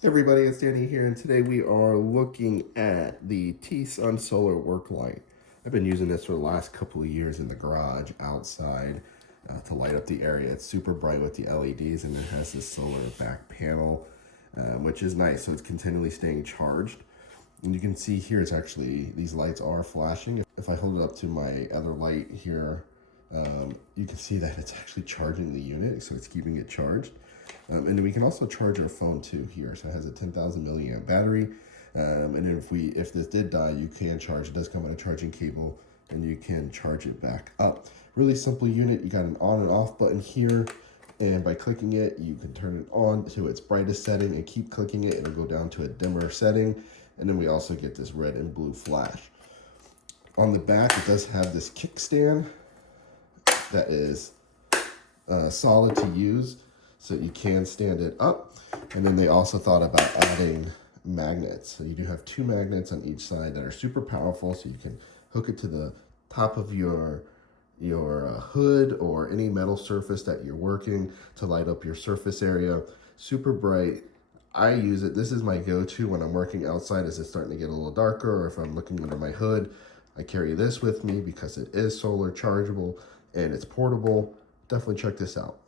Hey everybody, it's Danny here, and today we are looking at the T-Sun Solar Work Light. I've been using this for the last couple of years in the garage outside to light up the area. It's super bright with the LEDs, and it has this solar back panel, which is nice, so it's continually staying charged. And you can see here, it's actually, these lights are flashing. If I hold it up to my other light here, you can see that it's actually charging the unit, so it's keeping it charged. And then we can also charge our phone too here. So it has a 10,000 milliamp battery. And if this did die, you can charge. It does come with a charging cable, and you can charge it back up. Really simple unit. You got an on and off button here, and by clicking it, you can turn it on to its brightest setting and keep clicking it. It'll go down to a dimmer setting. And then we also get this red and blue flash. On the back, it does have this kickstand that is solid to use, so you can stand it up. And then they also thought about adding magnets. So you do have two magnets on each side that are super powerful, so you can hook it to the top of your hood or any metal surface that you're working to light up your surface area. Super bright. I use it. This is my go-to when I'm working outside as it's starting to get a little darker, or if I'm looking under my hood. I carry this with me because it is solar chargeable and it's portable. Definitely check this out.